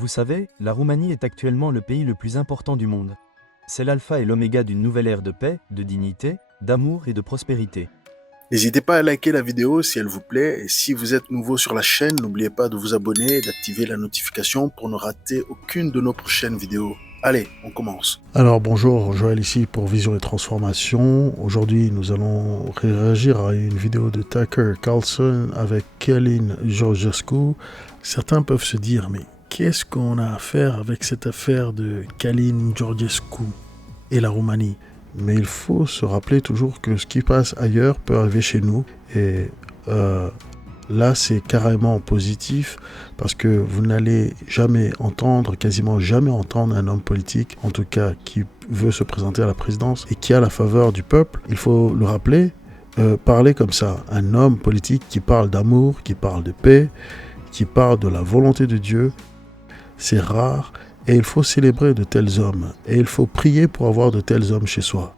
Vous savez, la Roumanie est actuellement le pays le plus important du monde. C'est l'alpha et l'oméga d'une nouvelle ère de paix, de dignité, d'amour et de prospérité. N'hésitez pas à liker la vidéo si elle vous plaît et si vous êtes nouveau sur la chaîne, n'oubliez pas de vous abonner et d'activer la notification pour ne rater aucune de nos prochaines vidéos. Allez, on commence. Alors bonjour, Joël ici pour Vision et Transformation. Aujourd'hui, nous allons réagir à une vidéo de Tucker Carlson avec Călin Georgescu. Certains peuvent se dire, mais qu'est-ce qu'on a à faire avec cette affaire de Călin Georgescu et la Roumanie? Mais il faut se rappeler toujours que ce qui passe ailleurs peut arriver chez nous. Et là, c'est carrément positif parce que vous n'allez jamais entendre, quasiment jamais entendre un homme politique, en tout cas qui veut se présenter à la présidence et qui a la faveur du peuple, il faut le rappeler, parler comme ça. Un homme politique qui parle d'amour, qui parle de paix, qui parle de la volonté de Dieu, c'est rare. Et il faut célébrer de tels hommes. Et il faut prier pour avoir de tels hommes chez soi.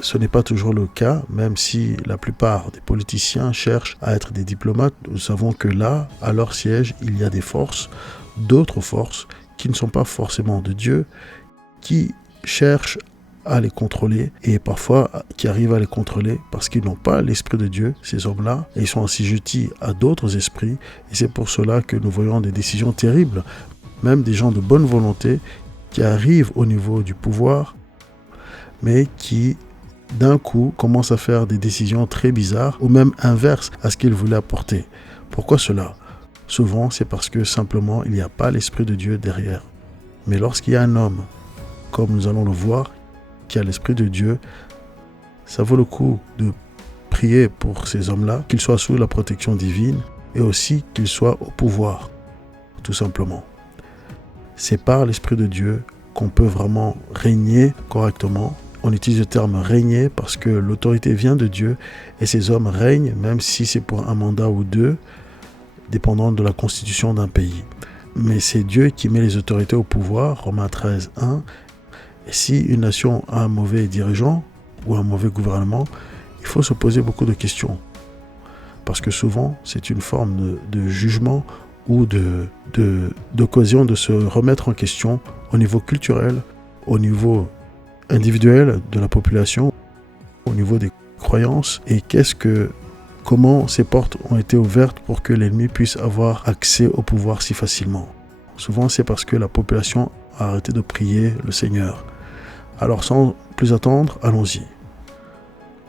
Ce n'est pas toujours le cas, même si la plupart des politiciens cherchent à être des diplomates. Nous savons que là, à leur siège, il y a des forces, d'autres forces, qui ne sont pas forcément de Dieu, qui cherchent à les contrôler et parfois qui arrivent à les contrôler parce qu'ils n'ont pas l'esprit de Dieu, ces hommes-là, et ils sont assujettis à d'autres esprits. Et c'est pour cela que nous voyons des décisions terribles. Même des gens de bonne volonté qui arrivent au niveau du pouvoir, mais qui, d'un coup, commencent à faire des décisions très bizarres, ou même inverses à ce qu'ils voulaient apporter. Pourquoi cela? Souvent, c'est parce que simplement, il n'y a pas l'Esprit de Dieu derrière. Mais lorsqu'il y a un homme, comme nous allons le voir, qui a l'Esprit de Dieu, ça vaut le coup de prier pour ces hommes-là, qu'ils soient sous la protection divine, et aussi qu'ils soient au pouvoir, tout simplement. C'est par l'Esprit de Dieu qu'on peut vraiment régner correctement. On utilise le terme régner parce que l'autorité vient de Dieu et ces hommes règnent, même si c'est pour un mandat ou deux, dépendant de la constitution d'un pays. Mais c'est Dieu qui met les autorités au pouvoir, Romains 13, 1. Et si une nation a un mauvais dirigeant ou un mauvais gouvernement, il faut se poser beaucoup de questions. Parce que souvent, c'est une forme de jugement ou d'occasion de se remettre en question au niveau culturel, au niveau individuel de la population, au niveau des croyances, et comment ces portes ont été ouvertes pour que l'ennemi puisse avoir accès au pouvoir si facilement. Souvent, c'est parce que la population a arrêté de prier le Seigneur. Alors, sans plus attendre, allons-y.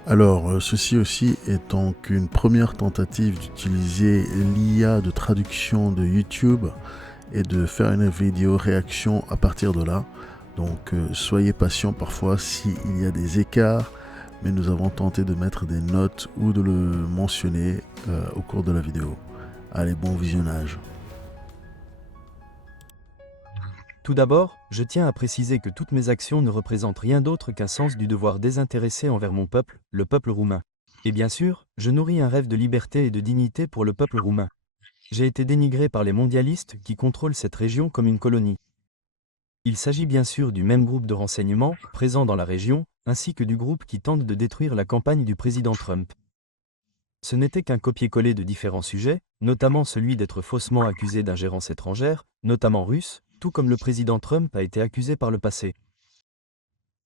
Alors, ceci aussi est donc une première tentative d'utiliser l'IA de traduction de YouTube et de faire une vidéo réaction à partir de là. Donc, soyez patients parfois s'il y a des écarts, mais nous avons tenté de mettre des notes ou de le mentionner au cours de la vidéo. Allez, bon visionnage. Tout d'abord, je tiens à préciser que toutes mes actions ne représentent rien d'autre qu'un sens du devoir désintéressé envers mon peuple, le peuple roumain. Et bien sûr, je nourris un rêve de liberté et de dignité pour le peuple roumain. J'ai été dénigré par les mondialistes qui contrôlent cette région comme une colonie. Il s'agit bien sûr du même groupe de renseignement, présent dans la région, ainsi que du groupe qui tente de détruire la campagne du président Trump. Ce n'était qu'un copier-coller de différents sujets, notamment celui d'être faussement accusé d'ingérence étrangère, notamment russe, tout comme le président Trump a été accusé par le passé.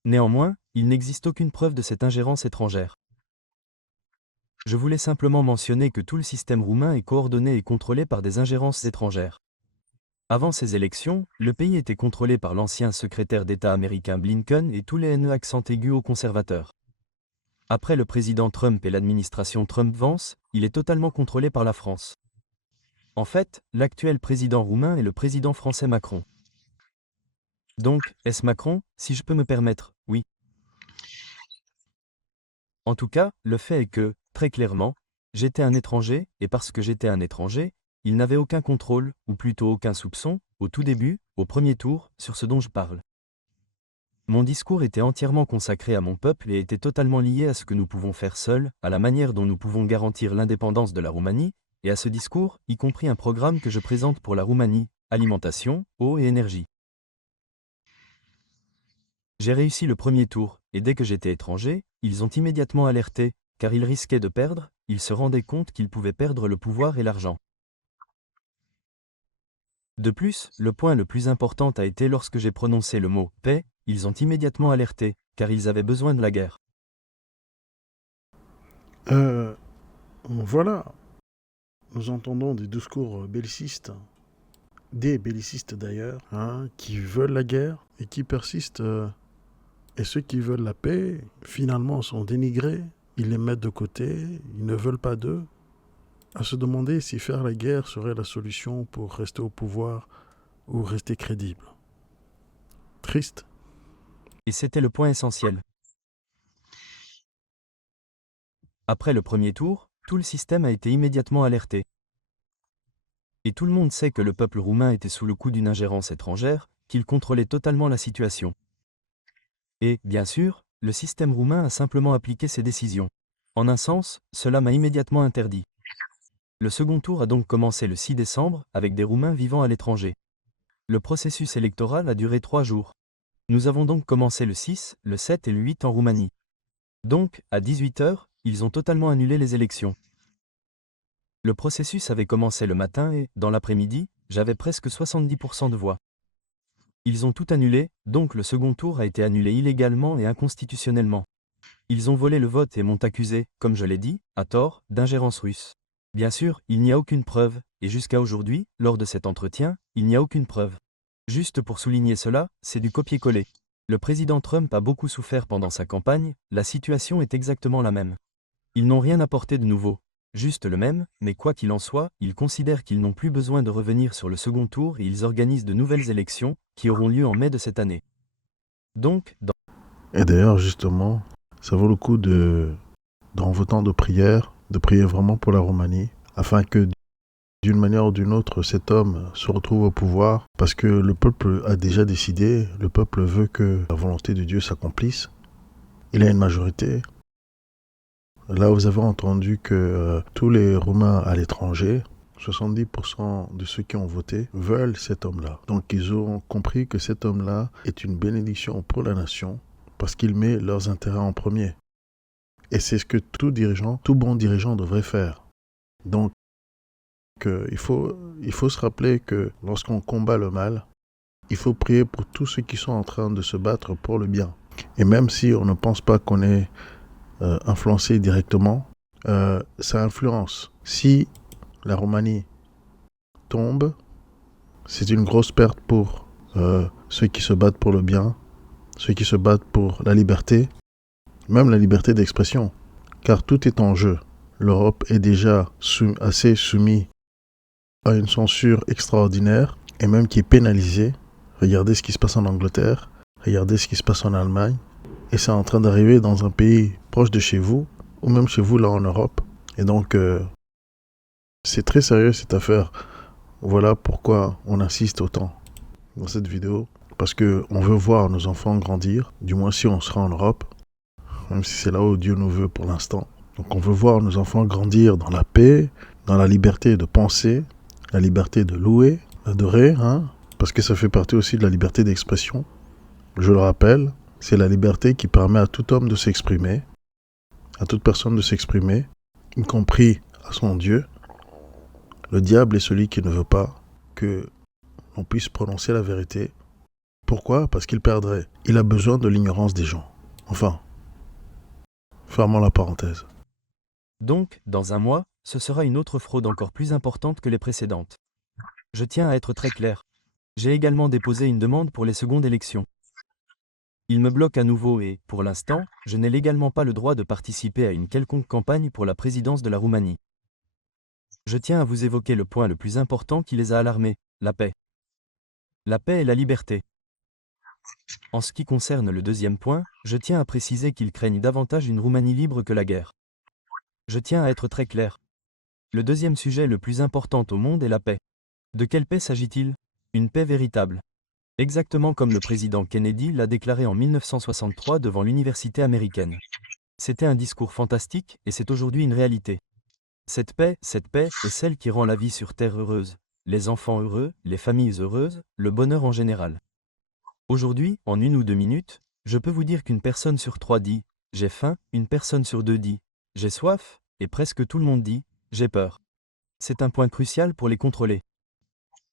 Néanmoins, il n'existe aucune preuve de cette ingérence étrangère. Je voulais simplement mentionner que tout le système roumain est coordonné et contrôlé par des ingérences étrangères. Avant ces élections, le pays était contrôlé par l'ancien secrétaire d'État américain Blinken et tous les haineux accents aigus aux conservateurs. Après le président Trump et l'administration Trump-Vance, il est totalement contrôlé par la France. En fait, l'actuel président roumain est le président français Macron. Donc, est-ce Macron, si je peux me permettre? Oui. En tout cas, le fait est que, très clairement, j'étais un étranger, et parce que j'étais un étranger, il n'avait aucun contrôle, ou plutôt aucun soupçon, au tout début, au premier tour, sur ce dont je parle. Mon discours était entièrement consacré à mon peuple et était totalement lié à ce que nous pouvons faire seuls, à la manière dont nous pouvons garantir l'indépendance de la Roumanie, et à ce discours, y compris un programme que je présente pour la Roumanie, alimentation, eau et énergie. J'ai réussi le premier tour, et dès que j'étais étranger, ils ont immédiatement alerté, car ils risquaient de perdre, ils se rendaient compte qu'ils pouvaient perdre le pouvoir et l'argent. De plus, le point le plus important a été lorsque j'ai prononcé le mot « paix », ils ont immédiatement alerté, car ils avaient besoin de la guerre. Voilà, nous entendons des discours bellicistes, des bellicistes d'ailleurs, hein, qui veulent la guerre et qui persistent. Et ceux qui veulent la paix, finalement, sont dénigrés, ils les mettent de côté, ils ne veulent pas d'eux. À se demander si faire la guerre serait la solution pour rester au pouvoir ou rester crédible. Triste. Et c'était le point essentiel. Après le premier tour, tout le système a été immédiatement alerté. Et tout le monde sait que le peuple roumain était sous le coup d'une ingérence étrangère, qu'il contrôlait totalement la situation. Et, bien sûr, le système roumain a simplement appliqué ses décisions. En un sens, cela m'a immédiatement interdit. Le second tour a donc commencé le 6 décembre, avec des Roumains vivant à l'étranger. Le processus électoral a duré 3 jours. Nous avons donc commencé le 6, le 7 et le 8 en Roumanie. Donc, à 18 h, ils ont totalement annulé les élections. Le processus avait commencé le matin et, dans l'après-midi, j'avais presque 70% de voix. Ils ont tout annulé, donc le second tour a été annulé illégalement et inconstitutionnellement. Ils ont volé le vote et m'ont accusé, comme je l'ai dit, à tort, d'ingérence russe. Bien sûr, il n'y a aucune preuve, et jusqu'à aujourd'hui, lors de cet entretien, il n'y a aucune preuve. Juste pour souligner cela, c'est du copier-coller. Le président Trump a beaucoup souffert pendant sa campagne, la situation est exactement la même. Ils n'ont rien apporté de nouveau. Juste le même, mais quoi qu'il en soit, ils considèrent qu'ils n'ont plus besoin de revenir sur le second tour et ils organisent de nouvelles élections, qui auront lieu en mai de cette année. Donc, Et d'ailleurs, justement, ça vaut le coup dans vos temps de prière, de prier vraiment pour la Roumanie, afin que d'une manière ou d'une autre, cet homme se retrouve au pouvoir, parce que le peuple a déjà décidé, le peuple veut que la volonté de Dieu s'accomplisse. Il a une majorité. Là, vous avez entendu que tous les Roumains à l'étranger, 70% de ceux qui ont voté veulent cet homme-là. Donc ils ont compris que cet homme-là est une bénédiction pour la nation, parce qu'il met leurs intérêts en premier. Et c'est ce que tout dirigeant, tout bon dirigeant devrait faire. Donc, il faut se rappeler que lorsqu'on combat le mal, il faut prier pour tous ceux qui sont en train de se battre pour le bien. Et même si on ne pense pas qu'on est influencé directement, ça influence. Si la Roumanie tombe, c'est une grosse perte pour ceux qui se battent pour le bien, ceux qui se battent pour la liberté, même la liberté d'expression, car tout est en jeu. L'Europe est déjà assez soumise à une censure extraordinaire et même qui est pénalisée. Regardez ce qui se passe en Angleterre, regardez ce qui se passe en Allemagne, et c'est en train d'arriver dans un pays proche de chez vous, ou même chez vous là en Europe. Et donc, c'est très sérieux cette affaire. Voilà pourquoi on insiste autant dans cette vidéo, parce qu'on veut voir nos enfants grandir, du moins si on sera en Europe, même si c'est là où Dieu nous veut pour l'instant. Donc on veut voir nos enfants grandir dans la paix, dans la liberté de penser, la liberté de louer, d'adorer, parce que ça fait partie aussi de la liberté d'expression. Je le rappelle, c'est la liberté qui permet à tout homme de s'exprimer, à toute personne de s'exprimer, y compris à son Dieu. Le diable est celui qui ne veut pas que l'on puisse prononcer la vérité. Pourquoi ? Parce qu'il perdrait. Il a besoin de l'ignorance des gens. Enfin, fermons la parenthèse. Donc, dans un mois, ce sera une autre fraude encore plus importante que les précédentes. Je tiens à être très clair. J'ai également déposé une demande pour les secondes élections. Il me bloque à nouveau et, pour l'instant, je n'ai légalement pas le droit de participer à une quelconque campagne pour la présidence de la Roumanie. Je tiens à vous évoquer le point le plus important qui les a alarmés, la paix. La paix et la liberté. En ce qui concerne le deuxième point, je tiens à préciser qu'ils craignent davantage une Roumanie libre que la guerre. Je tiens à être très clair. Le deuxième sujet le plus important au monde est la paix. De quelle paix s'agit-il ? Une paix véritable. Exactement comme le président Kennedy l'a déclaré en 1963 devant l'université américaine. C'était un discours fantastique et c'est aujourd'hui une réalité. Cette paix est celle qui rend la vie sur Terre heureuse, les enfants heureux, les familles heureuses, le bonheur en général. Aujourd'hui, en 1 ou 2 minutes, je peux vous dire qu'une personne sur 3 dit « j'ai faim », une personne sur 2 dit « j'ai soif », et presque tout le monde dit « j'ai peur ». C'est un point crucial pour les contrôler.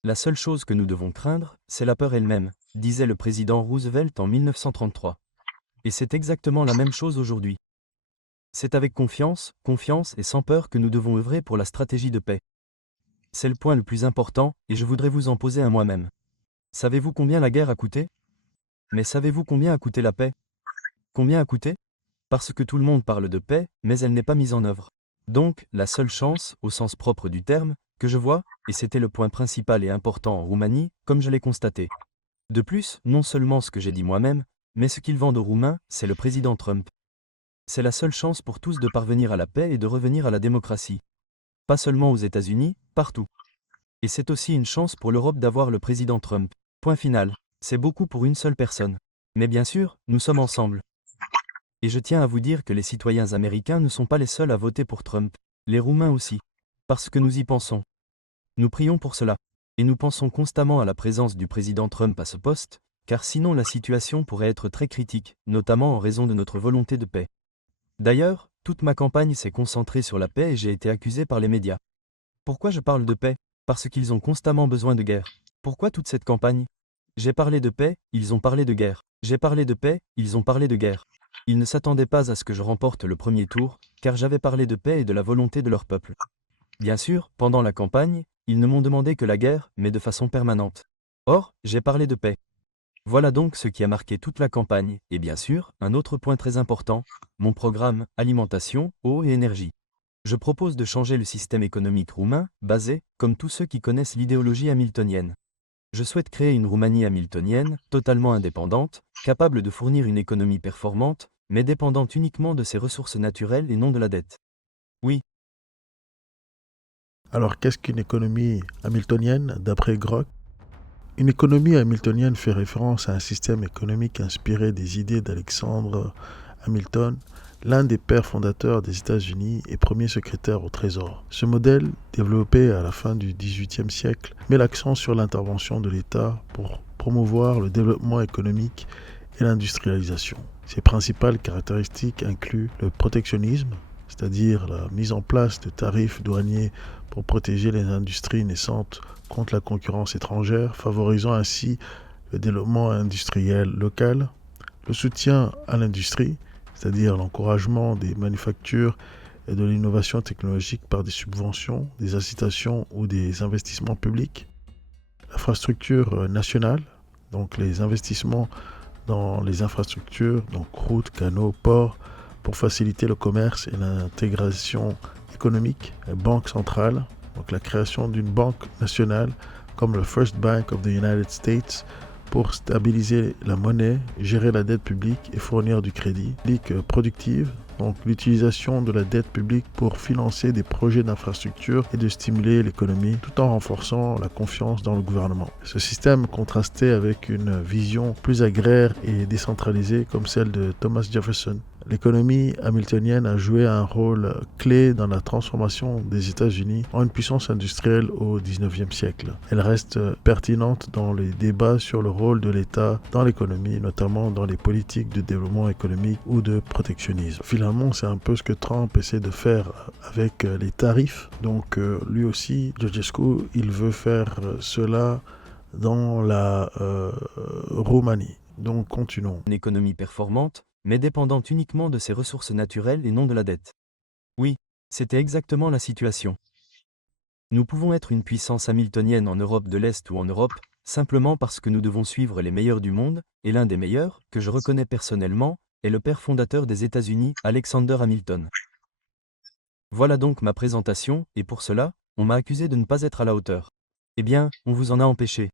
La seule chose que nous devons craindre, c'est la peur elle-même, disait le président Roosevelt en 1933. Et c'est exactement la même chose aujourd'hui. C'est avec confiance et sans peur que nous devons œuvrer pour la stratégie de paix. C'est le point le plus important, et je voudrais vous en poser un moi-même. Savez-vous combien la guerre a coûté? Mais savez-vous combien a coûté la paix? Combien a coûté? Parce que tout le monde parle de paix, mais elle n'est pas mise en œuvre. Donc, la seule chance, au sens propre du terme, que je vois, et c'était le point principal et important en Roumanie, comme je l'ai constaté. De plus, non seulement ce que j'ai dit moi-même, mais ce qu'ils vendent aux Roumains, c'est le président Trump. C'est la seule chance pour tous de parvenir à la paix et de revenir à la démocratie. Pas seulement aux États-Unis, partout. Et c'est aussi une chance pour l'Europe d'avoir le président Trump. Point final. C'est beaucoup pour une seule personne. Mais bien sûr, nous sommes ensemble. Et je tiens à vous dire que les citoyens américains ne sont pas les seuls à voter pour Trump. Les Roumains aussi. Parce que nous y pensons. Nous prions pour cela. Et nous pensons constamment à la présence du président Trump à ce poste, car sinon la situation pourrait être très critique, notamment en raison de notre volonté de paix. D'ailleurs, toute ma campagne s'est concentrée sur la paix et j'ai été accusé par les médias. Pourquoi je parle de paix? Parce qu'ils ont constamment besoin de guerre. Pourquoi toute cette campagne? J'ai parlé de paix, ils ont parlé de guerre. J'ai parlé de paix, ils ont parlé de guerre. Ils ne s'attendaient pas à ce que je remporte le premier tour, car j'avais parlé de paix et de la volonté de leur peuple. Bien sûr, pendant la campagne, ils ne m'ont demandé que la guerre, mais de façon permanente. Or, j'ai parlé de paix. Voilà donc ce qui a marqué toute la campagne, et bien sûr, un autre point très important, mon programme alimentation, eau et énergie. Je propose de changer le système économique roumain, basé, comme tous ceux qui connaissent l'idéologie hamiltonienne. Je souhaite créer une Roumanie hamiltonienne, totalement indépendante, capable de fournir une économie performante, mais dépendante uniquement de ses ressources naturelles et non de la dette. Oui. Alors, qu'est-ce qu'une économie hamiltonienne, d'après Grok? Une économie hamiltonienne fait référence à un système économique inspiré des idées d'Alexander Hamilton, l'un des pères fondateurs des États-Unis et premier secrétaire au Trésor. Ce modèle, développé à la fin du XVIIIe siècle, met l'accent sur l'intervention de l'État pour promouvoir le développement économique et l'industrialisation. Ses principales caractéristiques incluent le protectionnisme, c'est-à-dire la mise en place de tarifs douaniers pour protéger les industries naissantes contre la concurrence étrangère, favorisant ainsi le développement industriel local, le soutien à l'industrie, c'est-à-dire l'encouragement des manufactures et de l'innovation technologique par des subventions, des incitations ou des investissements publics, l'infrastructure nationale, donc les investissements dans les infrastructures, donc routes, canaux, ports, pour faciliter le commerce et l'intégration économique, les banques centrales, donc la création d'une banque nationale comme le First Bank of the United States pour stabiliser la monnaie, gérer la dette publique et fournir du crédit, productive, donc l'utilisation de la dette publique pour financer des projets d'infrastructure et de stimuler l'économie tout en renforçant la confiance dans le gouvernement. Ce système contrastait avec une vision plus agraire et décentralisée comme celle de Thomas Jefferson. L'économie hamiltonienne a joué un rôle clé dans la transformation des États-Unis en une puissance industrielle au XIXe siècle. Elle reste pertinente dans les débats sur le rôle de l'État dans l'économie, notamment dans les politiques de développement économique ou de protectionnisme. Finalement, c'est un peu ce que Trump essaie de faire avec les tarifs. Donc lui aussi, Georgescu, il veut faire cela dans la Roumanie. Donc continuons. Une économie performante, mais dépendante uniquement de ses ressources naturelles et non de la dette. Oui, c'était exactement la situation. Nous pouvons être une puissance hamiltonienne en Europe de l'Est ou en Europe, simplement parce que nous devons suivre les meilleurs du monde, et l'un des meilleurs, que je reconnais personnellement, est le père fondateur des États-Unis, Alexander Hamilton. Voilà donc ma présentation, et pour cela, on m'a accusé de ne pas être à la hauteur. Eh bien, on vous en a empêché.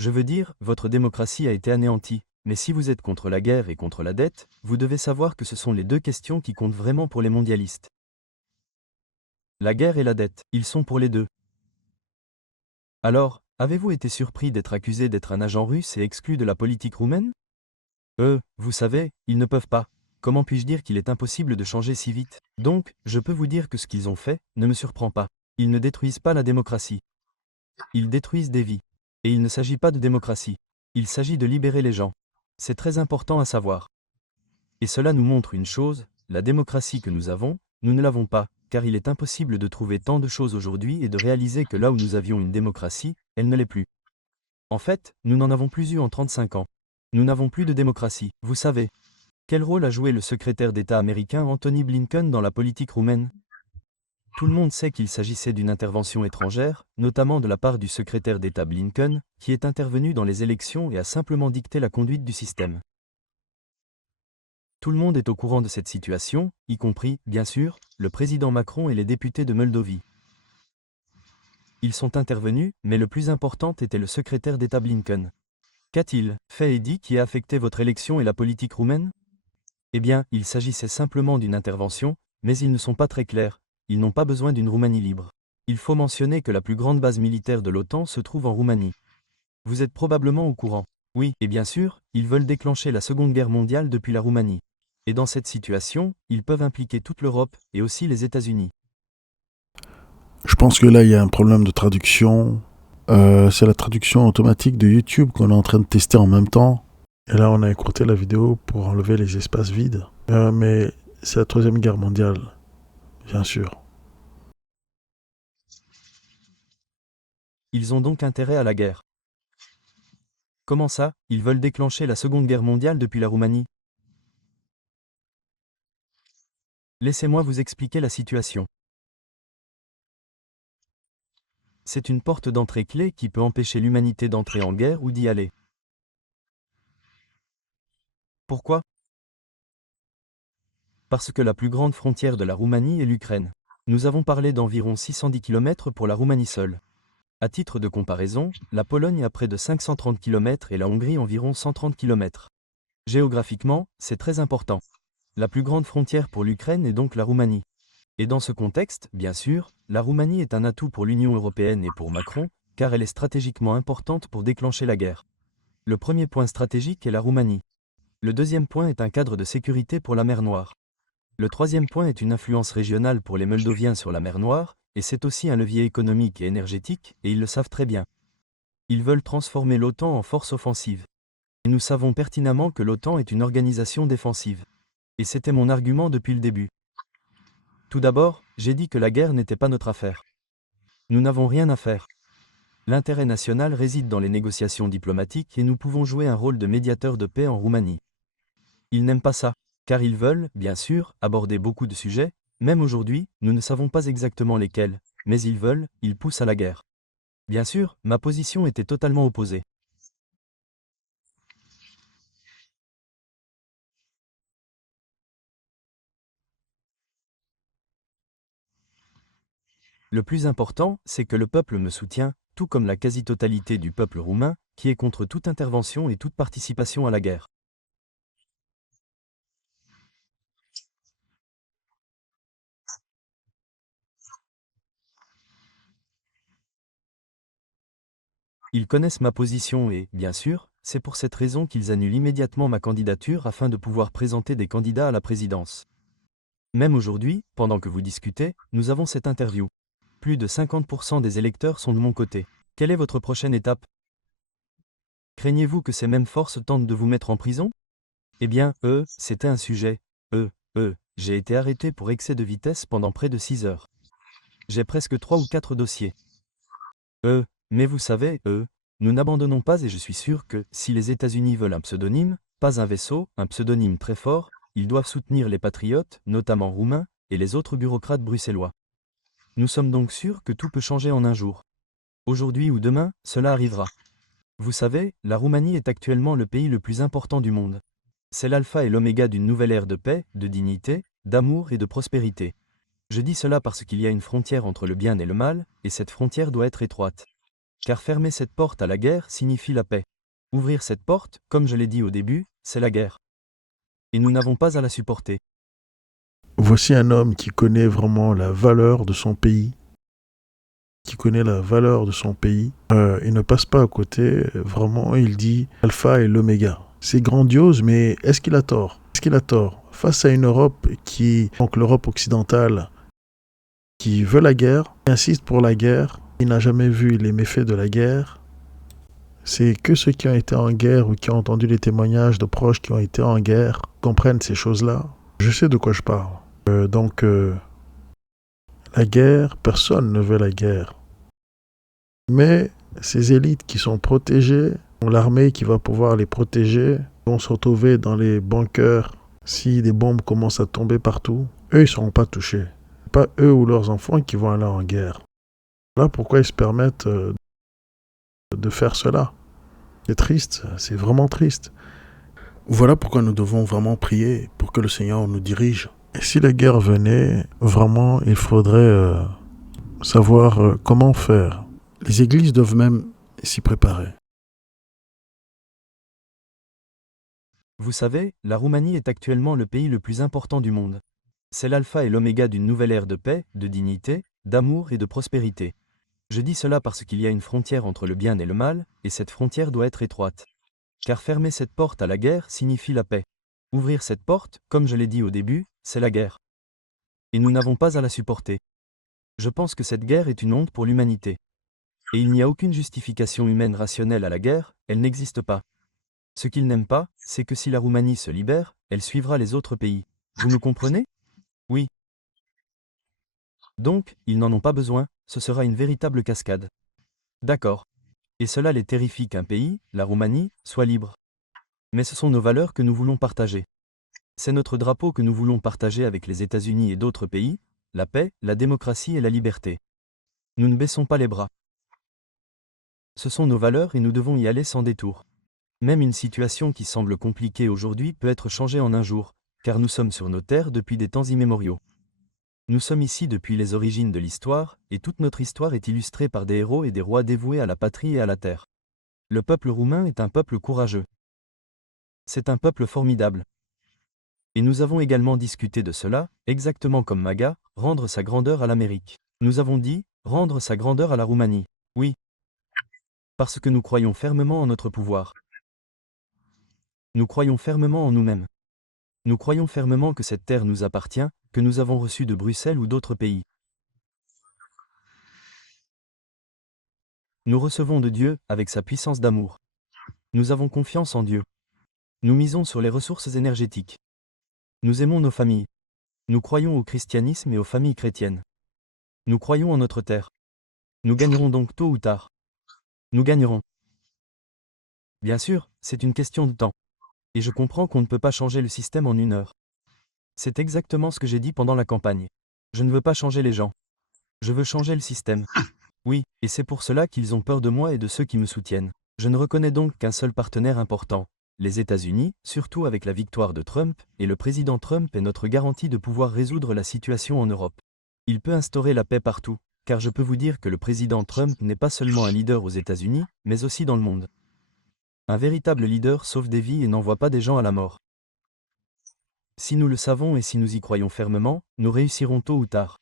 Je veux dire, votre démocratie a été anéantie. Mais si vous êtes contre la guerre et contre la dette, vous devez savoir que ce sont les deux questions qui comptent vraiment pour les mondialistes. La guerre et la dette, ils sont pour les deux. Alors, avez-vous été surpris d'être accusé d'être un agent russe et exclu de la politique roumaine? Vous savez, ils ne peuvent pas. Comment puis-je dire qu'il est impossible de changer si vite? Donc, je peux vous dire que ce qu'ils ont fait ne me surprend pas. Ils ne détruisent pas la démocratie. Ils détruisent des vies. Et il ne s'agit pas de démocratie. Il s'agit de libérer les gens. C'est très important à savoir. Et cela nous montre une chose, la démocratie que nous avons, nous ne l'avons pas, car il est impossible de trouver tant de choses aujourd'hui et de réaliser que là où nous avions une démocratie, elle ne l'est plus. En fait, nous n'en avons plus eu en 35 ans. Nous n'avons plus de démocratie, vous savez. Quel rôle a joué le secrétaire d'État américain Anthony Blinken dans la politique roumaine? Tout le monde sait qu'il s'agissait d'une intervention étrangère, notamment de la part du secrétaire d'État Blinken, qui est intervenu dans les élections et a simplement dicté la conduite du système. Tout le monde est au courant de cette situation, y compris, bien sûr, le président Macron et les députés de Moldovie. Ils sont intervenus, mais le plus important était le secrétaire d'État Blinken. Qu'a-t-il fait et dit qui a affecté votre élection et la politique roumaine? Eh bien, il s'agissait simplement d'une intervention, mais ils ne sont pas très clairs. Ils n'ont pas besoin d'une Roumanie libre. Il faut mentionner que la plus grande base militaire de l'OTAN se trouve en Roumanie. Vous êtes probablement au courant. Oui, et bien sûr, ils veulent déclencher la Seconde Guerre mondiale depuis la Roumanie. Et dans cette situation, ils peuvent impliquer toute l'Europe, et aussi les États-Unis. Je pense que là, il y a un problème de traduction. C'est la traduction automatique de YouTube qu'on est en train de tester en même temps. Et là, on a écourté la vidéo pour enlever les espaces vides. Mais c'est la Troisième Guerre mondiale, bien sûr. Ils ont donc intérêt à la guerre. Comment ça, ils veulent déclencher la Seconde Guerre mondiale depuis la Roumanie? Laissez-moi vous expliquer la situation. C'est une porte d'entrée clé qui peut empêcher l'humanité d'entrer en guerre ou d'y aller. Pourquoi? Parce que la plus grande frontière de la Roumanie est l'Ukraine. Nous avons parlé d'environ 610 km pour la Roumanie seule. À titre de comparaison, la Pologne a près de 530 km et la Hongrie environ 130 km. Géographiquement, c'est très important. La plus grande frontière pour l'Ukraine est donc la Roumanie. Et dans ce contexte, bien sûr, la Roumanie est un atout pour l'Union européenne et pour Macron, car elle est stratégiquement importante pour déclencher la guerre. Le premier point stratégique est la Roumanie. Le deuxième point est un cadre de sécurité pour la mer Noire. Le troisième point est une influence régionale pour les Moldoviens sur la mer Noire, et c'est aussi un levier économique et énergétique, et ils le savent très bien. Ils veulent transformer l'OTAN en force offensive. Et nous savons pertinemment que l'OTAN est une organisation défensive. Et c'était mon argument depuis le début. Tout d'abord, j'ai dit que la guerre n'était pas notre affaire. Nous n'avons rien à faire. L'intérêt national réside dans les négociations diplomatiques et nous pouvons jouer un rôle de médiateur de paix en Roumanie. Ils n'aiment pas ça, car ils veulent, bien sûr, aborder beaucoup de sujets, même aujourd'hui, nous ne savons pas exactement lesquels, mais ils poussent à la guerre. Bien sûr, ma position était totalement opposée. Le plus important, c'est que le peuple me soutient, tout comme la quasi-totalité du peuple roumain, qui est contre toute intervention et toute participation à la guerre. Ils connaissent ma position et, bien sûr, c'est pour cette raison qu'ils annulent immédiatement ma candidature afin de pouvoir présenter des candidats à la présidence. Même aujourd'hui, pendant que vous discutez, nous avons cette interview. Plus de 50% des électeurs sont de mon côté. Quelle est votre prochaine étape? Craignez-vous que ces mêmes forces tentent de vous mettre en prison? Eh bien, c'était un sujet. J'ai été arrêté pour excès de vitesse pendant près de 6 heures. J'ai presque 3 ou 4 dossiers. Mais vous savez, nous n'abandonnons pas et je suis sûr que, si les États-Unis veulent un pseudonyme, pas un vaisseau, un pseudonyme très fort, ils doivent soutenir les patriotes, notamment roumains, et les autres bureaucrates bruxellois. Nous sommes donc sûrs que tout peut changer en un jour. Aujourd'hui ou demain, cela arrivera. Vous savez, la Roumanie est actuellement le pays le plus important du monde. C'est l'alpha et l'oméga d'une nouvelle ère de paix, de dignité, d'amour et de prospérité. Je dis cela parce qu'il y a une frontière entre le bien et le mal, et cette frontière doit être étroite. Car fermer cette porte à la guerre signifie la paix. Ouvrir cette porte, comme je l'ai dit au début, c'est la guerre. Et nous n'avons pas à la supporter. Voici un homme qui connaît vraiment la valeur de son pays. Il ne passe pas à côté. Vraiment, il dit alpha et l'oméga. C'est grandiose, mais est-ce qu'il a tort? Face à une Europe donc l'Europe occidentale, qui veut la guerre, qui insiste pour la guerre, il n'a jamais vu les méfaits de la guerre. C'est que ceux qui ont été en guerre ou qui ont entendu les témoignages de proches qui ont été en guerre comprennent ces choses-là. Je sais de quoi je parle. La guerre, personne ne veut la guerre. Mais ces élites qui sont protégées, l'armée qui va pouvoir les protéger, vont se retrouver dans les bunkers si des bombes commencent à tomber partout. Eux, ils ne seront pas touchés. Pas eux ou leurs enfants qui vont aller en guerre. Là, pourquoi ils se permettent de faire cela? C'est triste, c'est vraiment triste. Voilà pourquoi nous devons vraiment prier pour que le Seigneur nous dirige. Et si la guerre venait, vraiment, il faudrait savoir comment faire. Les églises doivent même s'y préparer. Vous savez, la Roumanie est actuellement le pays le plus important du monde. C'est l'alpha et l'oméga d'une nouvelle ère de paix, de dignité, d'amour et de prospérité. Je dis cela parce qu'il y a une frontière entre le bien et le mal, et cette frontière doit être étroite. Car fermer cette porte à la guerre signifie la paix. Ouvrir cette porte, comme je l'ai dit au début, c'est la guerre. Et nous n'avons pas à la supporter. Je pense que cette guerre est une honte pour l'humanité. Et il n'y a aucune justification humaine rationnelle à la guerre, elle n'existe pas. Ce qu'ils n'aiment pas, c'est que si la Roumanie se libère, elle suivra les autres pays. Vous me comprenez? Oui. Donc, ils n'en ont pas besoin, ce sera une véritable cascade. D'accord. Et cela les terrifie qu'un pays, la Roumanie, soit libre. Mais ce sont nos valeurs que nous voulons partager. C'est notre drapeau que nous voulons partager avec les États-Unis et d'autres pays, la paix, la démocratie et la liberté. Nous ne baissons pas les bras. Ce sont nos valeurs et nous devons y aller sans détour. Même une situation qui semble compliquée aujourd'hui peut être changée en un jour, car nous sommes sur nos terres depuis des temps immémoriaux. Nous sommes ici depuis les origines de l'histoire, et toute notre histoire est illustrée par des héros et des rois dévoués à la patrie et à la terre. Le peuple roumain est un peuple courageux. C'est un peuple formidable. Et nous avons également discuté de cela, exactement comme Maga, rendre sa grandeur à l'Amérique. Nous avons dit, rendre sa grandeur à la Roumanie. Oui. Parce que nous croyons fermement en notre pouvoir. Nous croyons fermement en nous-mêmes. Nous croyons fermement que cette terre nous appartient, que nous avons reçue de Bruxelles ou d'autres pays. Nous recevons de Dieu, avec sa puissance d'amour. Nous avons confiance en Dieu. Nous misons sur les ressources énergétiques. Nous aimons nos familles. Nous croyons au christianisme et aux familles chrétiennes. Nous croyons en notre terre. Nous gagnerons donc tôt ou tard. Nous gagnerons. Bien sûr, c'est une question de temps. Et je comprends qu'on ne peut pas changer le système en une heure. C'est exactement ce que j'ai dit pendant la campagne. Je ne veux pas changer les gens. Je veux changer le système. Oui, et c'est pour cela qu'ils ont peur de moi et de ceux qui me soutiennent. Je ne reconnais donc qu'un seul partenaire important, les États-Unis, surtout avec la victoire de Trump, et le président Trump est notre garantie de pouvoir résoudre la situation en Europe. Il peut instaurer la paix partout, car je peux vous dire que le président Trump n'est pas seulement un leader aux États-Unis, mais aussi dans le monde. Un véritable leader sauve des vies et n'envoie pas des gens à la mort. Si nous le savons et si nous y croyons fermement, nous réussirons tôt ou tard.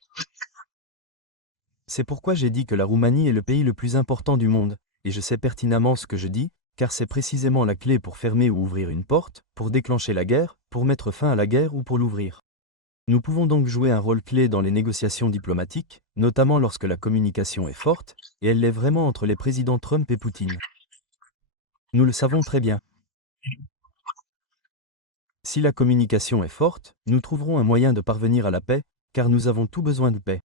C'est pourquoi j'ai dit que la Roumanie est le pays le plus important du monde, et je sais pertinemment ce que je dis, car c'est précisément la clé pour fermer ou ouvrir une porte, pour déclencher la guerre, pour mettre fin à la guerre ou pour l'ouvrir. Nous pouvons donc jouer un rôle clé dans les négociations diplomatiques, notamment lorsque la communication est forte, et elle l'est vraiment entre les présidents Trump et Poutine. Nous le savons très bien. Si la communication est forte, nous trouverons un moyen de parvenir à la paix, car nous avons tout besoin de paix.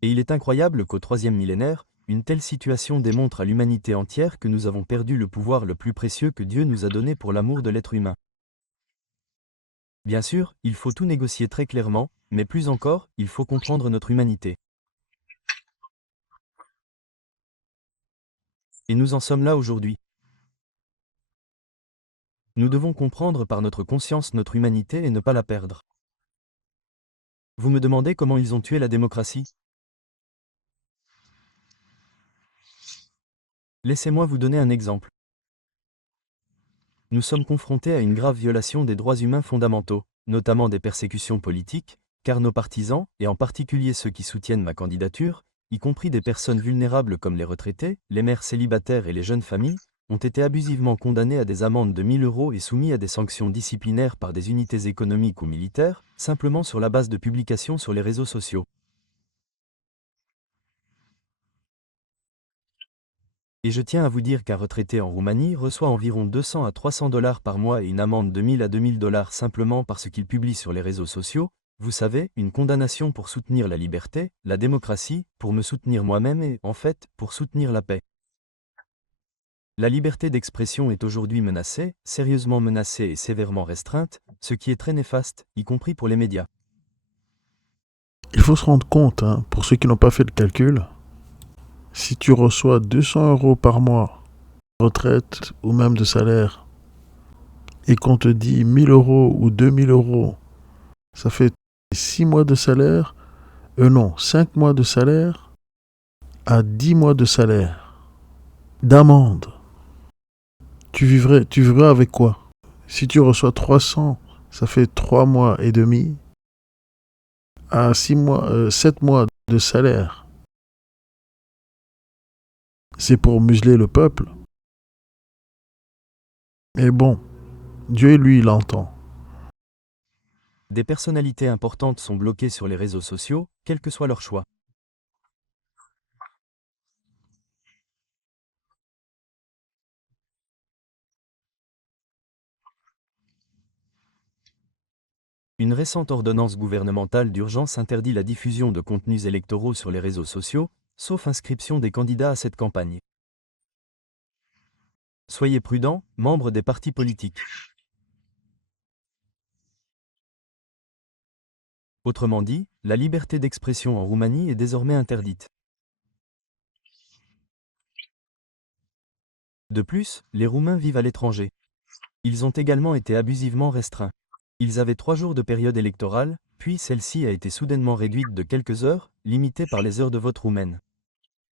Et il est incroyable qu'au troisième millénaire, une telle situation démontre à l'humanité entière que nous avons perdu le pouvoir le plus précieux que Dieu nous a donné pour l'amour de l'être humain. Bien sûr, il faut tout négocier très clairement, mais plus encore, il faut comprendre notre humanité. Et nous en sommes là aujourd'hui. Nous devons comprendre par notre conscience notre humanité et ne pas la perdre. Vous me demandez comment ils ont tué la démocratie? Laissez-moi vous donner un exemple. Nous sommes confrontés à une grave violation des droits humains fondamentaux, notamment des persécutions politiques, car nos partisans, et en particulier ceux qui soutiennent ma candidature, y compris des personnes vulnérables comme les retraités, les mères célibataires et les jeunes familles, ont été abusivement condamnés à des amendes de 1 000 € et soumis à des sanctions disciplinaires par des unités économiques ou militaires, simplement sur la base de publications sur les réseaux sociaux. Et je tiens à vous dire qu'un retraité en Roumanie reçoit environ 200 à 300 $ par mois et une amende de 1 000 à 2 000 $ simplement parce qu'il publie sur les réseaux sociaux, Vous savez, une condamnation pour soutenir la liberté, la démocratie, pour me soutenir moi-même et, en fait, pour soutenir la paix. La liberté d'expression est aujourd'hui menacée, sérieusement menacée et sévèrement restreinte, ce qui est très néfaste, y compris pour les médias. Il faut se rendre compte, pour ceux qui n'ont pas fait le calcul, si tu reçois 200 € par mois, retraite ou même de salaire, et qu'on te dit 1000 € ou 2000 €, ça fait 6 mois de salaire, non, 5 mois de salaire à 10 mois de salaire d'amende. Tu vivrais avec quoi? Si tu reçois 300, ça fait 3 mois et demi à 7 mois de salaire. C'est pour museler le peuple. Mais bon, Dieu, lui, il entend. Des personnalités importantes sont bloquées sur les réseaux sociaux, quel que soit leur choix. Une récente ordonnance gouvernementale d'urgence interdit la diffusion de contenus électoraux sur les réseaux sociaux, sauf inscription des candidats à cette campagne. Soyez prudents, membres des partis politiques. Autrement dit, la liberté d'expression en Roumanie est désormais interdite. De plus, les Roumains vivent à l'étranger. Ils ont également été abusivement restreints. Ils avaient 3 jours de période électorale, puis celle-ci a été soudainement réduite de quelques heures, limitée par les heures de vote roumaines.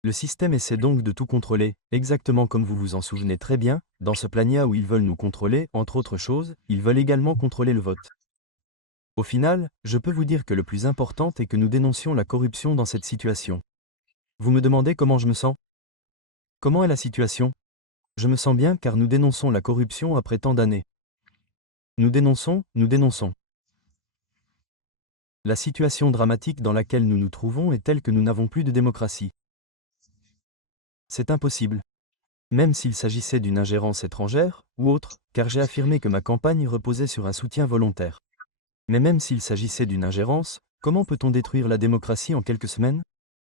Le système essaie donc de tout contrôler, exactement comme vous vous en souvenez très bien, dans ce plania où ils veulent nous contrôler, entre autres choses, ils veulent également contrôler le vote. Au final, je peux vous dire que le plus important est que nous dénoncions la corruption dans cette situation. Vous me demandez comment je me sens? Comment est la situation? Je me sens bien car nous dénonçons la corruption après tant d'années. Nous dénonçons, nous dénonçons. La situation dramatique dans laquelle nous nous trouvons est telle que nous n'avons plus de démocratie. C'est impossible. Même s'il s'agissait d'une ingérence étrangère, ou autre, car j'ai affirmé que ma campagne reposait sur un soutien volontaire. Mais même s'il s'agissait d'une ingérence, comment peut-on détruire la démocratie en quelques semaines?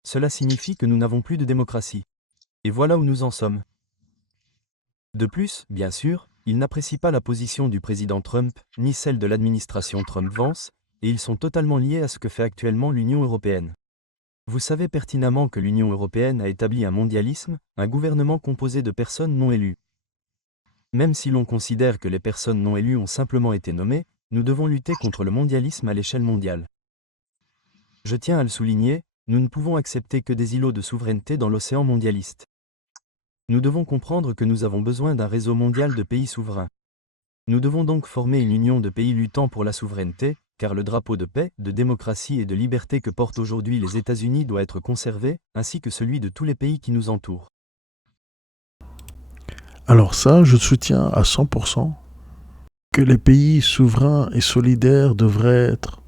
Cela signifie que nous n'avons plus de démocratie. Et voilà où nous en sommes. De plus, bien sûr, ils n'apprécient pas la position du président Trump, ni celle de l'administration Trump-Vance, et ils sont totalement liés à ce que fait actuellement l'Union européenne. Vous savez pertinemment que l'Union européenne a établi un mondialisme, un gouvernement composé de personnes non élues. Même si l'on considère que les personnes non élues ont simplement été nommées, nous devons lutter contre le mondialisme à l'échelle mondiale. Je tiens à le souligner, nous ne pouvons accepter que des îlots de souveraineté dans l'océan mondialiste. Nous devons comprendre que nous avons besoin d'un réseau mondial de pays souverains. Nous devons donc former une union de pays luttant pour la souveraineté, car le drapeau de paix, de démocratie et de liberté que portent aujourd'hui les États-Unis doit être conservé, ainsi que celui de tous les pays qui nous entourent. Alors ça, je soutiens à 100% que les pays souverains et solidaires devraient être...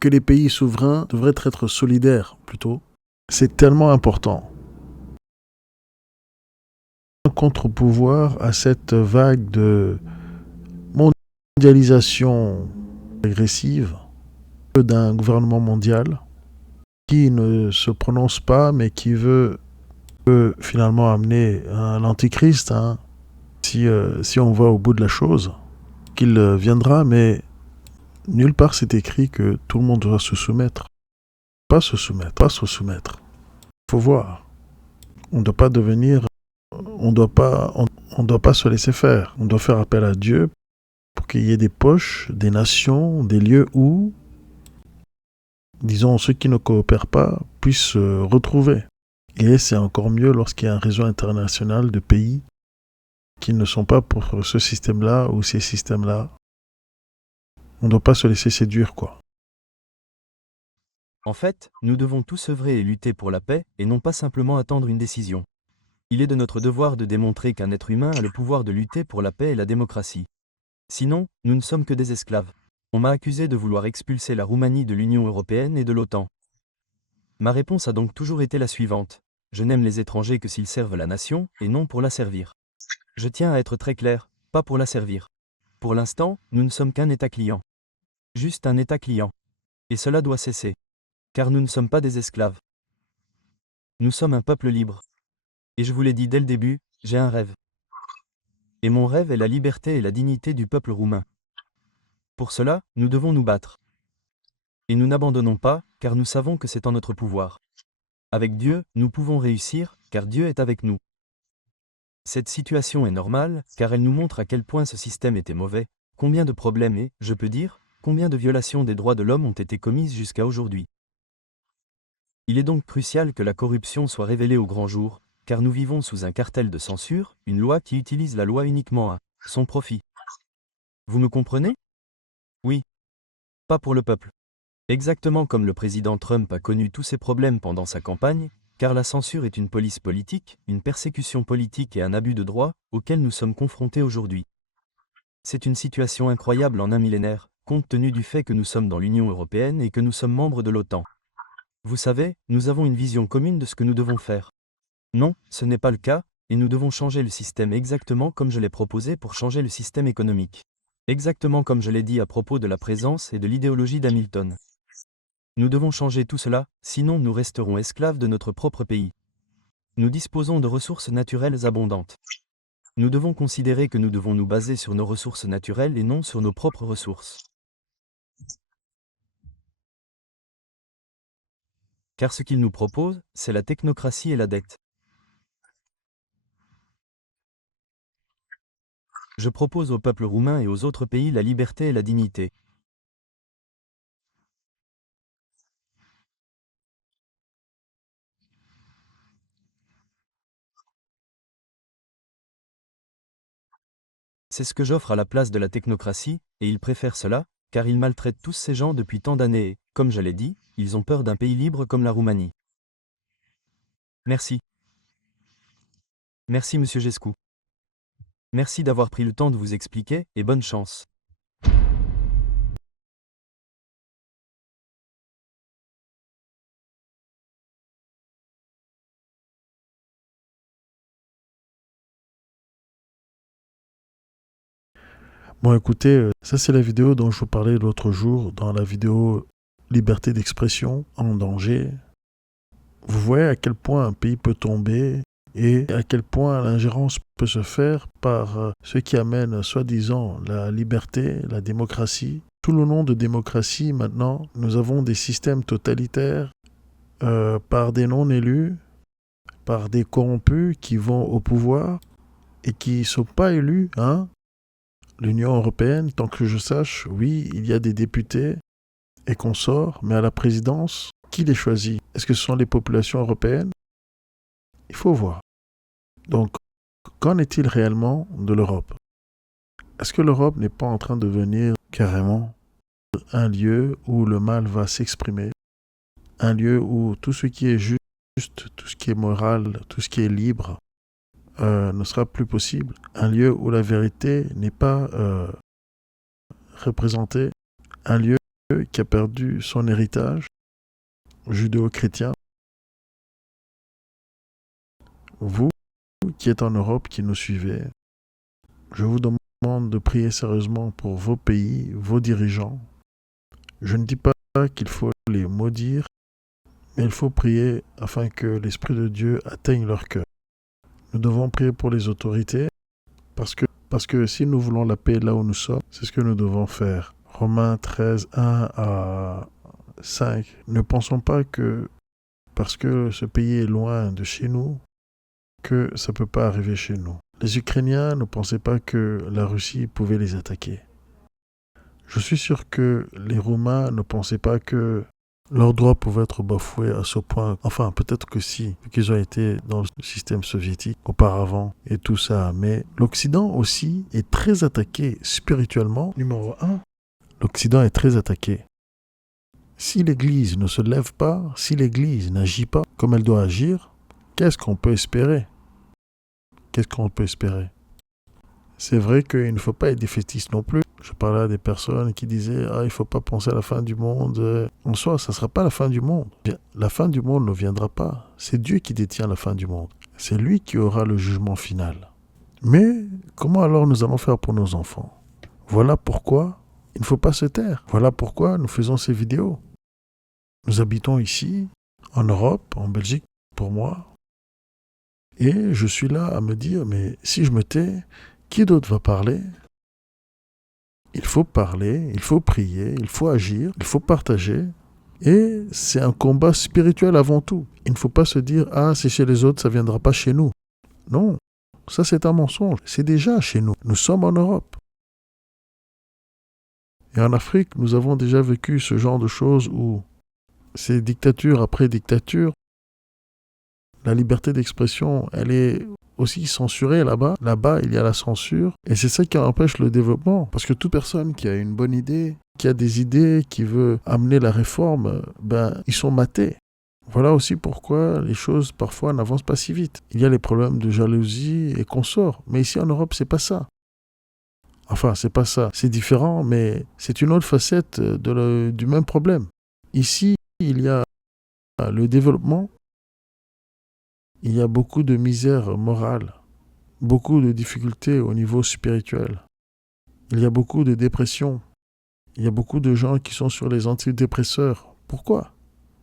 Que les pays souverains devraient être solidaires, plutôt. C'est tellement important. Un contre-pouvoir à cette vague de mondialisation agressive d'un gouvernement mondial qui ne se prononce pas mais qui veut finalement amener l'antichrist, si on va au bout de la chose, qu'il viendra, mais nulle part c'est écrit que tout le monde doit se soumettre. Pas se soumettre. Faut voir. On ne doit pas devenir... On doit pas se laisser faire. On doit faire appel à Dieu pour qu'il y ait des poches, des nations, des lieux où, disons, ceux qui ne coopèrent pas puissent se retrouver. Et c'est encore mieux lorsqu'il y a un réseau international de pays qui ne sont pas pour ce système-là ou ces systèmes-là. On ne doit pas se laisser séduire, quoi. En fait, nous devons tous œuvrer et lutter pour la paix, et non pas simplement attendre une décision. Il est de notre devoir de démontrer qu'un être humain a le pouvoir de lutter pour la paix et la démocratie. Sinon, nous ne sommes que des esclaves. On m'a accusé de vouloir expulser la Roumanie de l'Union européenne et de l'OTAN. Ma réponse a donc toujours été la suivante. Je n'aime les étrangers que s'ils servent la nation, et non pour la servir. Je tiens à être très clair, pas pour la servir. Pour l'instant, nous ne sommes qu'un État client. Juste un État client. Et cela doit cesser. Car nous ne sommes pas des esclaves. Nous sommes un peuple libre. Et je vous l'ai dit dès le début, j'ai un rêve. Et mon rêve est la liberté et la dignité du peuple roumain. Pour cela, nous devons nous battre. Et nous n'abandonnons pas, car nous savons que c'est en notre pouvoir. Avec Dieu, nous pouvons réussir, car Dieu est avec nous. Cette situation est normale, car elle nous montre à quel point ce système était mauvais, combien de problèmes et, je peux dire, combien de violations des droits de l'homme ont été commises jusqu'à aujourd'hui. Il est donc crucial que la corruption soit révélée au grand jour, car nous vivons sous un cartel de censure, une loi qui utilise la loi uniquement à son profit. Vous me comprenez? Oui. Pas pour le peuple. Exactement comme le président Trump a connu tous ces problèmes pendant sa campagne, car la censure est une police politique, une persécution politique et un abus de droit, auquel nous sommes confrontés aujourd'hui. C'est une situation incroyable en un millénaire, compte tenu du fait que nous sommes dans l'Union européenne et que nous sommes membres de l'OTAN. Vous savez, nous avons une vision commune de ce que nous devons faire. Non, ce n'est pas le cas, et nous devons changer le système exactement comme je l'ai proposé pour changer le système économique. Exactement comme je l'ai dit à propos de la présence et de l'idéologie d'Hamilton. Nous devons changer tout cela, sinon nous resterons esclaves de notre propre pays. Nous disposons de ressources naturelles abondantes. Nous devons considérer que nous devons nous baser sur nos ressources naturelles et non sur nos propres ressources. Car ce qu'ils nous proposent, c'est la technocratie et la dette. Je propose au peuple roumain et aux autres pays la liberté et la dignité. C'est ce que j'offre à la place de la technocratie, et ils préfèrent cela, car ils maltraitent tous ces gens depuis tant d'années et, comme je l'ai dit, ils ont peur d'un pays libre comme la Roumanie. Merci. Merci Monsieur Gescu. Merci d'avoir pris le temps de vous expliquer, et bonne chance. Bon, écoutez, ça c'est la vidéo dont je vous parlais l'autre jour, dans la vidéo Liberté d'expression en danger. Vous voyez à quel point un pays peut tomber et à quel point l'ingérence peut se faire par ceux qui amènent soi-disant la liberté, la démocratie. Sous le nom de démocratie, maintenant, nous avons des systèmes totalitaires par des non-élus, par des corrompus qui vont au pouvoir et qui ne sont pas élus, hein. L'Union européenne, tant que je sache, oui, il y a des députés et consorts, mais à la présidence, qui les choisit? Est-ce que ce sont les populations européennes? Il faut voir. Donc, qu'en est-il réellement de l'Europe? Est-ce que l'Europe n'est pas en train de devenir carrément un lieu où le mal va s'exprimer? Un lieu où tout ce qui est juste, tout ce qui est moral, tout ce qui est libre, ne sera plus possible. Un lieu où la vérité n'est pas représentée. Un lieu qui a perdu son héritage judéo-chrétien. Vous qui êtes en Europe, qui nous suivez, je vous demande de prier sérieusement pour vos pays, vos dirigeants. Je ne dis pas qu'il faut les maudire, mais il faut prier afin que l'Esprit de Dieu atteigne leur cœur. Nous devons prier pour les autorités parce que si nous voulons la paix là où nous sommes, c'est ce que nous devons faire. Romains 13, 1 à 5. Ne pensons pas que parce que ce pays est loin de chez nous, que ça ne peut pas arriver chez nous. Les Ukrainiens ne pensaient pas que la Russie pouvait les attaquer. Je suis sûr que les Roumains ne pensaient pas que leurs droits pouvaient être bafoués à ce point. Enfin, peut-être que si, qu'ils ont été dans le système soviétique auparavant et tout ça. Mais l'Occident aussi est très attaqué spirituellement. Numéro 1, l'Occident est très attaqué. Si l'Église ne se lève pas, si l'Église n'agit pas comme elle doit agir, qu'est-ce qu'on peut espérer? Qu'est-ce qu'on peut espérer? C'est vrai qu'il ne faut pas être défaitiste non plus. Je parlais à des personnes qui disaient « Ah, il ne faut pas penser à la fin du monde. » En soi, ça ne sera pas la fin du monde. La fin du monde ne viendra pas. C'est Dieu qui détient la fin du monde. C'est lui qui aura le jugement final. Mais comment alors nous allons faire pour nos enfants? Voilà pourquoi il ne faut pas se taire. Voilà pourquoi nous faisons ces vidéos. Nous habitons ici, en Europe, en Belgique, pour moi. Et je suis là à me dire, mais si je me tais, qui d'autre va parler? Il faut parler, il faut prier, il faut agir, il faut partager. Et c'est un combat spirituel avant tout. Il ne faut pas se dire, ah, c'est chez les autres, ça ne viendra pas chez nous. Non, ça c'est un mensonge. C'est déjà chez nous. Nous sommes en Europe. Et en Afrique, nous avons déjà vécu ce genre de choses où c'est dictature après dictature. La liberté d'expression, elle est aussi censurée là-bas. Là-bas, il y a la censure. Et c'est ça qui empêche le développement. Parce que toute personne qui a une bonne idée, qui a des idées, qui veut amener la réforme, ils sont matés. Voilà aussi pourquoi les choses parfois n'avancent pas si vite. Il y a les problèmes de jalousie et consorts. Mais ici en Europe, c'est pas ça. Enfin, c'est pas ça. C'est différent, mais c'est une autre facette du même problème. Ici, il y a le développement. Il y a beaucoup de misère morale, beaucoup de difficultés au niveau spirituel. Il y a beaucoup de dépression. Il y a beaucoup de gens qui sont sur les antidépresseurs. Pourquoi?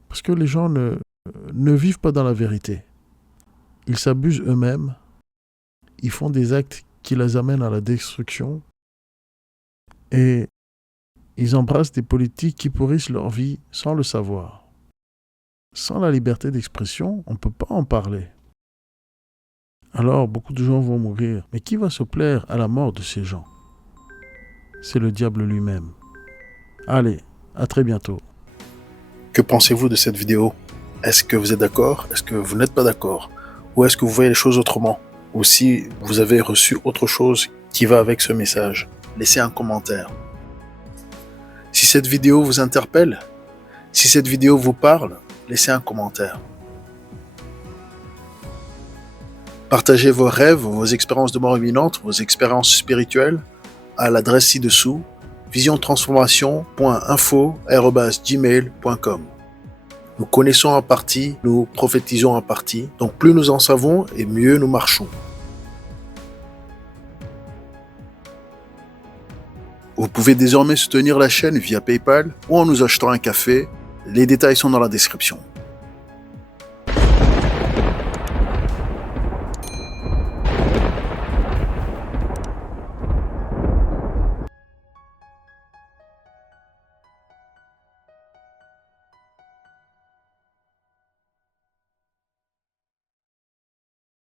Parce que les gens ne vivent pas dans la vérité. Ils s'abusent eux-mêmes. Ils font des actes qui les amènent à la destruction. Et ils embrassent des politiques qui pourrissent leur vie sans le savoir. Sans la liberté d'expression, on ne peut pas en parler. Alors, beaucoup de gens vont mourir. Mais qui va se plaire à la mort de ces gens? C'est le diable lui-même. Allez, à très bientôt. Que pensez-vous de cette vidéo? Est-ce que vous êtes d'accord? Est-ce que vous n'êtes pas d'accord? Ou est-ce que vous voyez les choses autrement? Ou si vous avez reçu autre chose qui va avec ce message? Laissez un commentaire. Si cette vidéo vous interpelle, si cette vidéo vous parle, laissez un commentaire. Partagez vos rêves, vos expériences de mort imminente, vos expériences spirituelles à l'adresse ci-dessous, visiontransformation.info@gmail.com. Nous connaissons en partie, nous prophétisons en partie, donc plus nous en savons et mieux nous marchons. Vous pouvez désormais soutenir la chaîne via PayPal ou en nous achetant un café. Les détails sont dans la description.